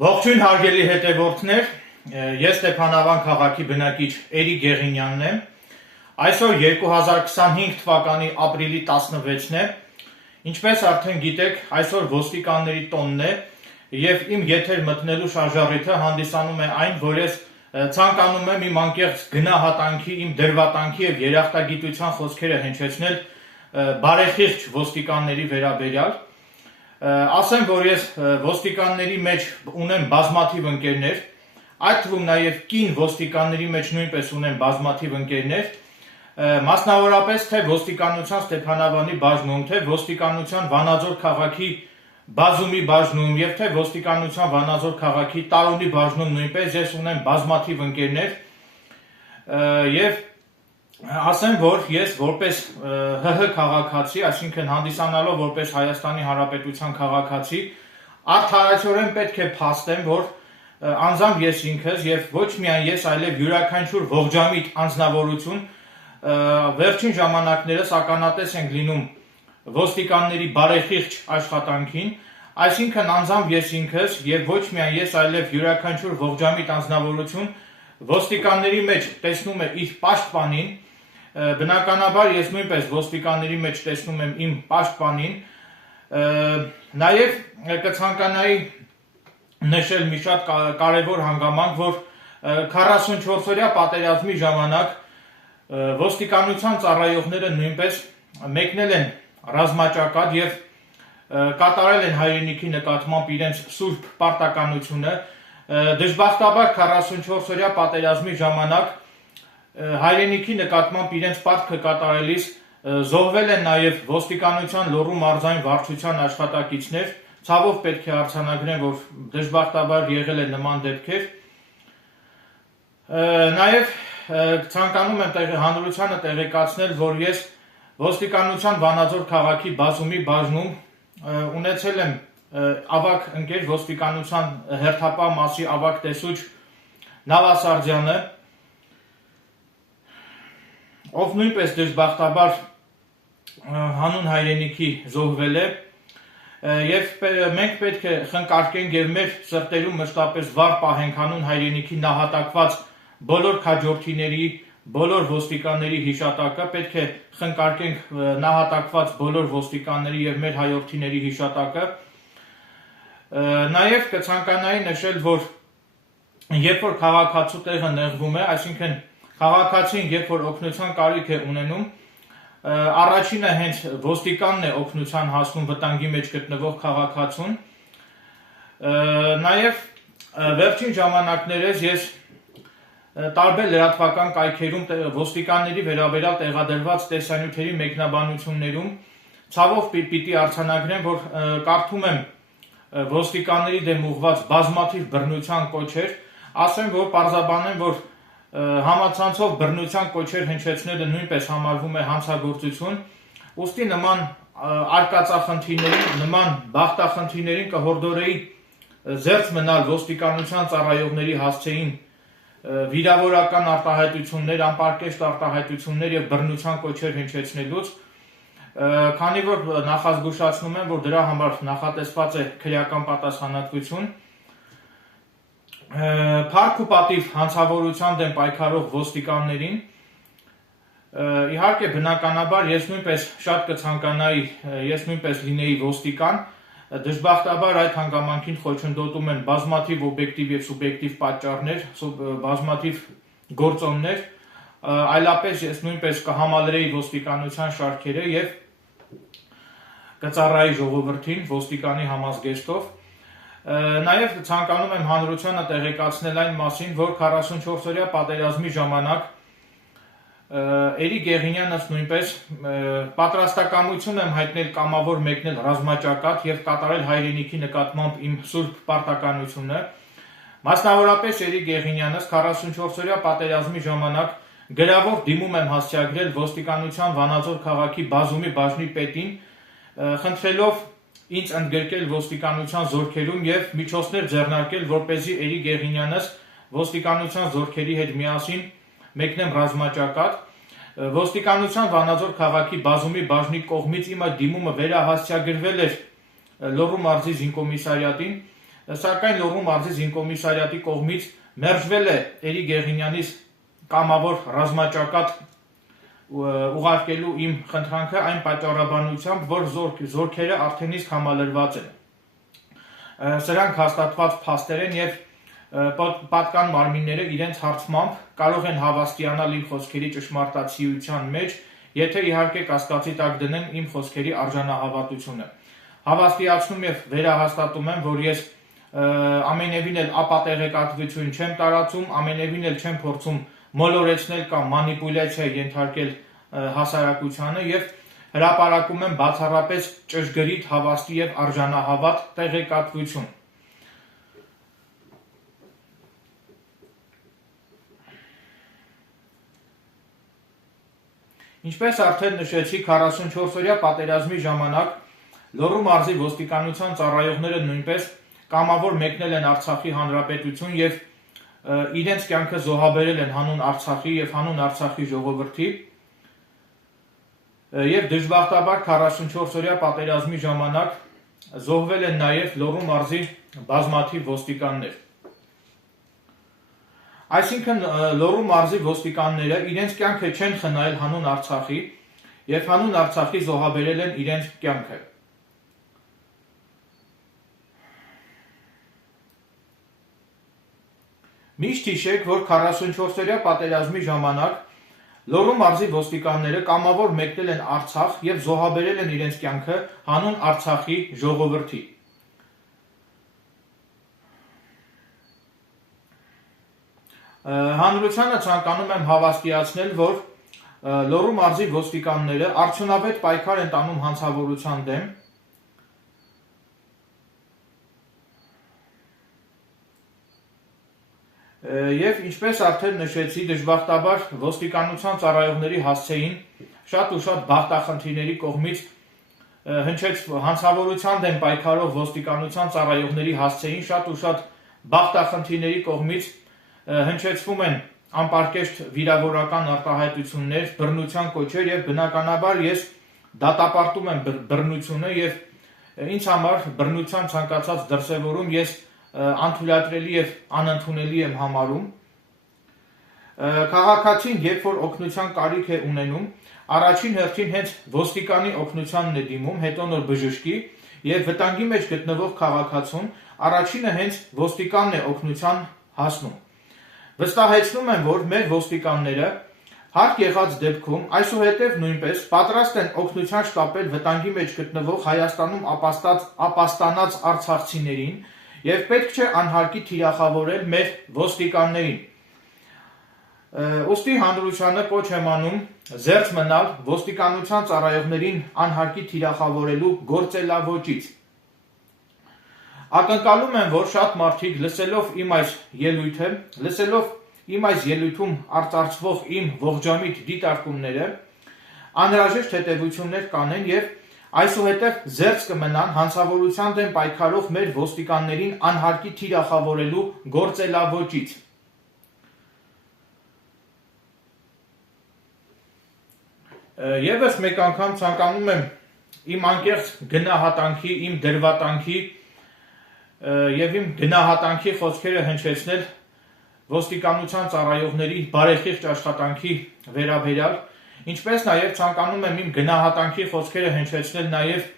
Ողջույն հարգելի հետևորդներ, ես Ստեփանավան քաղաքի բնակիչ Էրիկ Գեղինյանն եմ։ Այսօր 2025 թվականի ապրիլի 16-ն է։ Ինչպես արդեն գիտեք, այսօր ոստիկանների տոնն է եւ իմ եթեր մտնելու շարժառիթը հանդիսանում է այն, որ ես ցանկանում եմ իմ անկեղծ գնահատանքի, իմ դրվատանքի եւ երախտագիտության խոսքերը հնչեցնել բարեխիղճ ոստիկանների վերաբերյալ։ Ասեմ, որ ես ոստիկանների մեջ ունեմ բազմաթիվ ընկերներ, այդ թվում նաև կին ոստիկանների մեջ նույնպես ունեմ բազմաթիվ ընկերներ, մասնավորապես թե ոստիկանության Ստեփանավանի բաժնում, թե ոստիկանության Վանաձոր քաղաքի բազումի բաժնում եւ թե ոստիկանության Վանաձոր քաղաքի Տարոնի բաժնում նույնպես ես ունեմ բազմաթիվ ընկերներ եւ ասեմ, որ ես որպես ՀՀ քաղաքացի, այսինքն հանդիսանալով որպես Հայաստանի Հանրապետության քաղաքացի, արդարացիորեն պետք է փաստեմ, որ անձամբ ես ինքս եւ ոչ միայն ես, այլև յուրաքանչյուր ողջամիտ անձնավորություն վերջին ժամանակներս ականատես ենք լինում ոստիկանների բարեխիղճ աշխատանքին, այսինքն անձամբ ես ինքս եւ ոչ միայն ես, այլև յուրաքանչյուր ողջամիտ անձնավորություն ոստիկանների մեջ տեսնում է իր պաշտպանին, բնականաբար ես նույնպես ոստիկանների մեջ տեսնում եմ իմ պաշտպանին, նաև կցանկանայի նշել մի շատ կարևոր հանգամանք, որ 44-օրյա պատերազմի ժամանակ ոստիկանության ծառայողները նույնպես մեկնել են ռազմաճակատ եւ կատարել են հայրենիքի նկատմամբ իրենց սուրբ պարտականությունը, դժբախտաբար 44-օրյա պատերազմի ժամանակ հայրենիքի նկատմամբ իրենց պարտքը կատարելիս զոհվել են նաև ոստիկանության Լոռու մարզային վարչության աշխատակիցներ, ցավով պետք է արձանագրեմ, որ դժբախտաբար եղել է նման դեպքեր։ Նաև ցանկանում եմ հանրությանը տեղեկացնել, որ ես ոստիկանության Վանաձոր քաղաքի բազումի բաժնում ունեցել եմ ավագ ընկեր ոստիկանության հերթապահ մասի ավագ տեսուչ Նավասարդյանը, ով նույնպես դժբախտաբար հանուն հայրենիքի զոհվել է եւ մենք պետք է խնկարկենք եւ մեր սրտերում մշտապես վառ պահենք հանուն հայրենիքի նահատակված բոլոր քաջորդիների, բոլոր ոստիկանների հիշատակը, պետք է խնկարկենք նահատակված բոլոր ոստիկանների եւ մեր հայրենիքների հիշատակը։ Նաեւ կցանկանայի նշել, որ երբ որ քաղաքացու տեղը նեղվում է, այսինքն քաղաքացին, երբ որ օգնության կարիք է ունենում, առաջինը հենց ոստիկանն է օգնության հասնում վտանգի մեջ գտնվող քաղաքացուն։ Նաև վերջին ժամանակներս ես տարբեր լրատվական կայքերում ոստիկանների վերաբերյալ տեղադրված տեսանյութերի մեկնաբանություններում ցավով պիտի արձանագրեմ, որ կարդում եմ ոստիկանների դեմ ուղղված բազմաթիվ բռնության կոչեր, ասեմ, որ պարզաբանեմ, որ համացանցով բռնության կոչեր հնչեցնելը նույնպես համարվում է հանցագործություն, ուստի նման արկածախնդիրներին, նման բախտախնդիրներին կհորդորեի զերծ մնալ ոստիկանության ծառայողների հասցեին վիրավորական արտահայտություններ, անպարկեշտ արտահայտություններ եւ բռնության կոչեր հնչեցնելուց, քանի որ նախազգուշացնում եմ, որ դրա համար նախատեսված է քրեական պատասխանատվություն, փառք ու պատիվ հանցավորության դեմ պայքարող ոստիկաններին, իհարկե բնականաբար ես նույնպես շատ կցանկանայի, ես նույնպես լինեի ոստիկան, դժբախտաբար այդ հանգամանքին խոչընդոտում են բազմաթիվ օբյեկտիվ եւ սուբյեկտիվ պատճառներ, բազմաթիվ գործոններ, այլապես ես նույնպես կհամալրեի ոստիկանության շարքերը եւ կծառայի ժողովրդին ոստիկանի համազգեստով։ Նաև ցանկանում եմ հանրությանը տեղեկացնել այն մասին, որ 44-օրյա պատերազմի ժամանակ Էրիկ Գեղինյանս նույնպես պատրաստակամություն եմ հայտնել կամավոր մեկնել ռազմաճակատ եւ կատարել հայրենիքի նկատմամբ իմ սուրբ պարտականությունը։ Մասնավորապես Էրիկ Գեղինյանս 44-օրյա պատերազմի ժամանակ գրավոր դիմում եմ հասցեագրել ոստիկանության Վանաձոր քաղաքի բազումի բաժնի պետին, խնդրելով ինձ ընդգրկել ոստիկանության զորքերում եւ միջոցներ ձեռնարկել, որպեսզի Էրիկ Գեղինյանս ոստիկանության զորքերի հետ միասին մեկնեմ ռազմաճակատ։ Ոստիկանության Վանաձոր քաղաքի բազումի բաժնի կողմից իմ այդ դիմումը վերահասցեագրվել էր Լոռու մարզի զինկոմիսարիատին, սակայն Լոռու մարզի զինկոմիսարիատի կողմից մերժվել է Էրիկ Գեղինյանից կամավոր ռազմաճակատ ուղարկելու իմ խնդրանքը այն պատճառաբանությամբ, որ զորքերը արդեն իսկ համալրված են։ Սրանք հաստատված փաստեր են եւ պատկան մարմինները իրենց հարցմամբ կարող են հավաստիանալ իմ խոսքերի ճշմարտացիության մեջ, եթե իհարկե կասկածի տակ դնեն իմ խոսքերի արժանահավատությունը։ Հավաստիացնում եւ վերահաստատում եմ, որ ես ամենևին էլ ապատեղեկատվություն չեմ տարածում, ամենևին էլ չեմ փորձում մոլորեցնել կամ մանիպուլյացիա ենթարկել հասարակությանը եւ հրապարակում եմ բացառապես ճշգրիտ, հավաստի եւ արժանահավատ տեղեկատվություն։ Ինչպես արդեն նշեցի, 44-օրյա պատերազմի ժամանակ Լոռու մարզի ոստիկանության ծառայողները նույնպես կամավոր մեկնել են Արցախի հանրապետություն եւ իրենց կյանքը զոհաբերել են հանուն Արցախի եւ հանուն Արցախի ժողովրդի եւ դժբախտաբար 44-օրյա պատերազմի ժամանակ զոհվել են նաեւ Լոռու մարզի բազմաթիվ ոստիկաններ։ Այսինքն Լոռու մարզի ոստիկանները իրենց կյանքը չեն խնայել հանուն Արցախի եւ հանուն Արցախի զոհաբերել են իրենց կյանքը։ Միշտ հիշեք, որ 44-օրյա պատերազմի ժամանակ Լոռու մարզի ոստիկանները կամավոր մեկնել են Արցախ եւ զոհաբերել են իրենց կյանքը հանուն Արցախի ժողովրդի։ Հանրությանը ցանկանում եմ հավաստիացնել, որ Լոռու մարզի ոստիկանները արդյունավետ պայքար են տանում հանցավորության դեմ եւ ինչպես արդեն նշեցի, դժբախտաբար ոստիկանության ծառայողների հասցեին շատ ու շատ բախտախնդիրների կողմից հանցավորության դեմ պայքարող ոստիկանության ծառայողների հասցեին շատ ու շատ բախտախնդիրների կողմից հնչեցվում են անպարկեշտ վիրավորական արտահայտություններ, բռնության կոչեր եւ բնականաբար ես դատապարտում եմ բռնությունը եւ ինձ համար բռնության ցանկացած դրսեւորում ես անթույլատրելի եւ անընդունելի եմ համարում։ Քաղաքացին, երբ որ օգնության կարիք է ունենում, առաջին հերթին հենց ոստիկանի օգնությանն է դիմում, հետո նոր բժշկի եւ վտանգի մեջ գտնվող քաղաքացուն առաջինը հենց ոստիկանն է օգնության հասնում։ Վստահեցնում եմ, որ մեր ոստիկանները հարկ եղած դեպքում այսուհետև նույնպես պատրաստ են օգնության շտապել վտանգի մեջ գտնվող Հայաստանում ապաստանած արցախցիներին եւ պետք չէ անհարկի թիրախավորել մեր ոստիկաններին։ Ուստի հանրությանը կոչ եմ անում զերծ մնալ ոստիկանության ծառայողներին անհարկի թիրախավորելու գործելավոճից։ Ակնկալում եմ, որ շատ մարդիկ լսելով իմ այս ելույթը, լսելով իմ այս ելույթում արծարծվող իմ ողջամիտ դիտարկումները, անհրաժեշտ հետևություններ կանեն եւ այսուհետև զերծ կմնան հանցավորության դեմ պայքարող մեր ոստիկաններին անհարկի թիրախավորելու գործելավոճից։ Եվս մեկ անգամ ցանկանում եմ իմ անկեղծ գնահատանքի, իմ դրվատանքի եւ իմ գնահատանքի խոսքերը հնչեցնել ոստիկանության ծառայողների բարեխիղճ աշխատանքի վերաբերյալ, ինչպես նաեւ ցանկանում եմ իմ գնահատանքի խոսքերը հնչեցնել նաեւ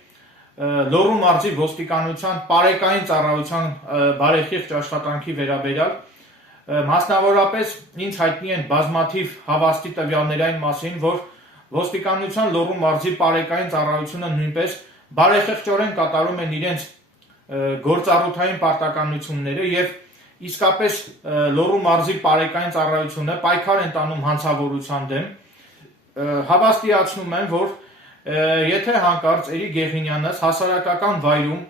Լոռու մարզի ոստիկանության պարեկային ծառայության բարեխիղճ աշխատանքի վերաբերյալ, մասնավորապես ինձ հայտնի են բազմաթիվ հավաստի տվյալներ այն մասին, որ ոստիկանության Լոռու մարզի պարեկային ծառայությունը նույնպես բարեխիղճորեն կատարում են իրենց գործառութային պարտականությունները եւ իսկապես Լոռու մարզի պարեկային ծառայությունը պայքար են տանում հանցավորության դեմ։ Հավաստիացնում եմ, որ եթե հանկարծ Էրիկ Գեղինյանս հասարակական վայրում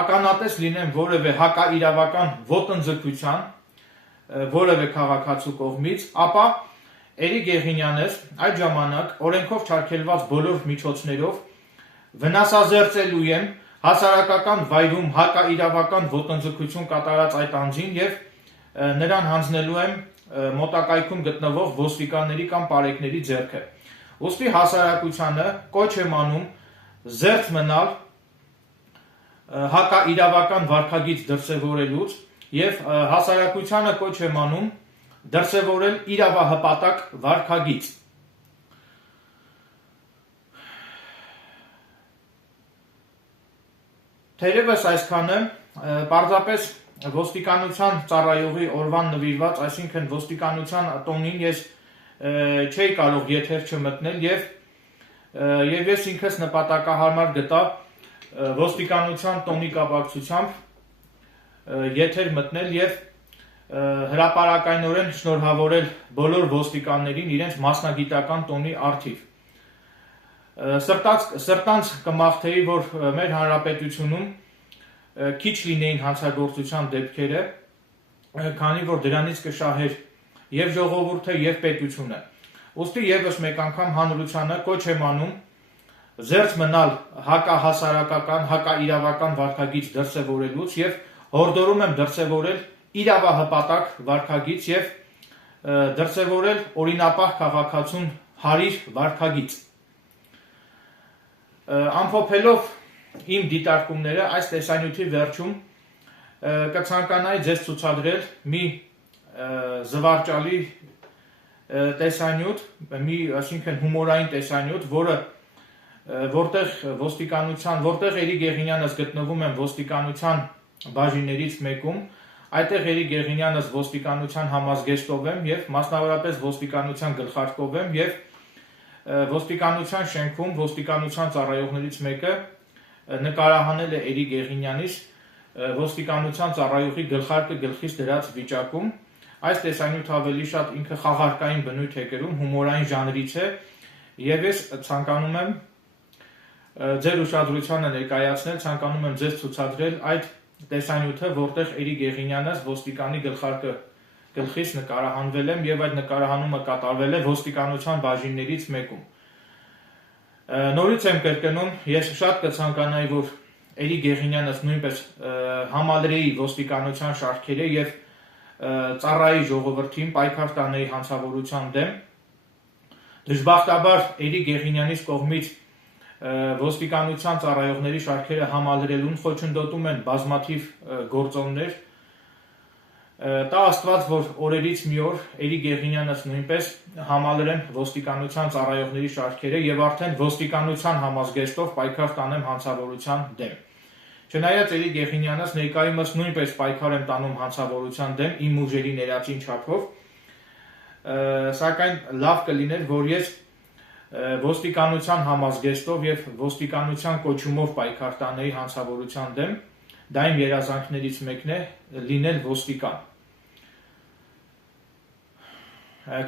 ականատես լինեն որևէ հակաիրավական ոտնձգության որևէ քաղաքացու կողմից, ապա Էրիկ Գեղինյանս այդ ժամանակ օրենքով չարգելված բոլոր միջոցներով վնասազերծելու եմ հասարակական վայրում հակաիրավական ոտնձգություն կատարած այդ անձին եւ նրան հանձնելու եմ մոտակայքում գտնվող ոստիկանների կամ պարեկների ձեռքը։ Ուստի հասարակությանը կոչ եմ անում զերծ մնալ հակաիրավական վարքագիծ դրսևորելուց եւ հասարակությանը կոչ եմ անում դրսևորել իրավահպատակ վարքագիծ։ Թերևս այսքանը, պարզապես ոստիկանության ծառայողի օրվան նվիրված, այսինքն ոստիկանության տոնին ես չէի կարող եթեր չմտնել եւ ես ինքս նպատակահարմար գտա ոստիկանության տոնի կապակցությամբ եթեր մտնել եւ հրապարակայնորեն շնորհավորել բոլոր ոստիկաններին իրենց մասնագիտական տոնի առթիվ։ Սրտանց կմաղթեի, որ մեր հանրապետությունում քիչ լինեին հանցագործության դեպքերը, քանի որ դրանից կշահեր եւ ժողովուրդը եւ պետությունը։ Ուստի եւս մեկ անգամ հանրությանը կոչ եմ անում զերծ մնալ հակահասարակական, հակաիրավական վարքագիծ դրսևորելուց եւ հորդորում եմ դրսևորել իրավահպատակ վարքագիծ եւ դրսևորել օրինապահ քաղաքացուն հարիր վարքագիծ։ Ամփոփելով իմ դիտարկումները այս տեսանյութի վերջում կցանկանայի ձեզ ցուցադրել մի զվարճալի տեսանյութ, այսինքն հումորային տեսանյութ, որտեղ Էրիկ Եղինյանս գտնվում եմ ոստիկանության բաժիններից մեկում, այդտեղ Էրիկ Եղինյանս ոստիկանության համազգեստով եմ եւ մասնավորապես ոստիկանության գլխարկով եմ եւ ոստիկանության շենքում ոստիկանության ծառայողներից մեկը նկարահանել է Էրիկ Եղինյանից ոստիկանության ծառայողի գլխարկը գլխից դրած վիճակում։ Այս տեսանյութը ավելի շատ ինքը խաղարկային բնույթ է կրում, հումորային ժանրից է եւ ես ցանկանում եմ ձեր ուշադրությանը ներկայացնել, ցանկանում եմ ձեզ ցուցադրել այդ տեսանյութը, որտեղ Էրիկ Եղինյանս ոստիկանի գլխարկը գլխից նկարահանվել եմ եւ այդ նկարահանումը կատարվել է ոստիկանության բաժիններից մեկում։ Նորից եմ կրկնում, ես շատ կցանկանայի, որ Էրիկ Եղինյանս նույնպես համալրեի ոստիկանության շարքերը եւ ծառայի ժողովրդին պայքար տանեի հանցավորության դեմ։ Դժբախտաբար Էրիկ Եղինյանից կողմից ոստիկանության ծառայողների շարքերը համալրելուն խոչընդոտում են բազմաթիվ գործոններ։ Տա Աստված, որ օրերից մի օր Էրիկ Եղինյանս նույնպես համալրեմ ոստիկանության ծառայողների շարքերը եւ արդեն ոստիկանության համազգեստով պայքար տանեմ հանցավորության դեմ։ Չնայած Էրիկ Եղինյանս ներկայումս նույնպես պայքար եմ տանում հանցավորության դեմ իմ ուժերի ներածին չափով, սակայն լավ կլիներ, որ ես ոստիկանության համազգեստով եւ ոստիկանության կոչումով պայքար տանեի հանցավորության դեմ, դա իմ երազանքներից մեկն է լինել ոստիկան։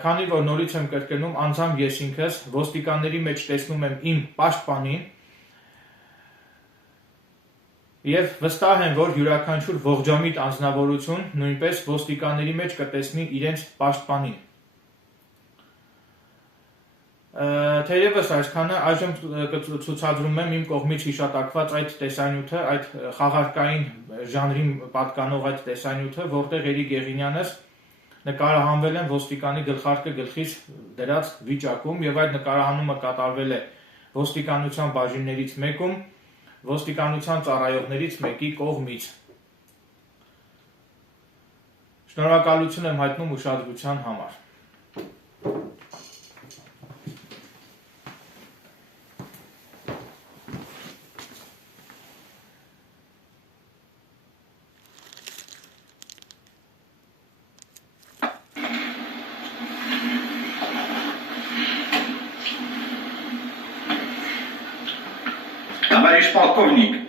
Քանի որ նորից եմ կրկնում, անձամբ ես ինքս ոստիկանների մեջ տեսնում եմ իմ պաշտպանին եւ վստահ եմ, որ յուրաքանչյուր ողջամիտ անձնավորություն նույնպես ոստիկանների մեջ կտեսնի իրենց պաշտպանին։ Թերևս այսքանը, այժմ ցուցադրում եմ իմ կողմից հիշատակված այդ տեսանյութը, այդ խաղարկային ժանրին պատկանող այդ տեսանյութը, որտեղ Էրիկ Եղինյանս նկարահանվել են ոստիկանի գլխարկը գլխից դրած վիճակում եւ այդ նկարահանումը կատարվել է ոստիկանության բաժիններից մեկում, ոստիկանության ծառայողներից մեկի կողմից։ Շնորհակալություն եմ հայտնում ուշադրության համար։ Товарищ полковник,